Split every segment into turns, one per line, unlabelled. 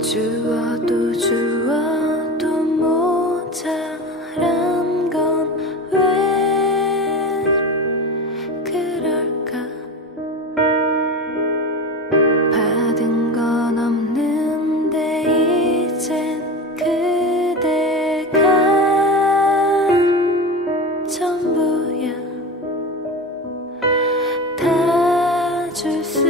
주워도 주워도 모자란 건 왜 그럴까? 받은 건 없는데 이젠 그대가 전부야. 다 줄 수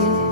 you.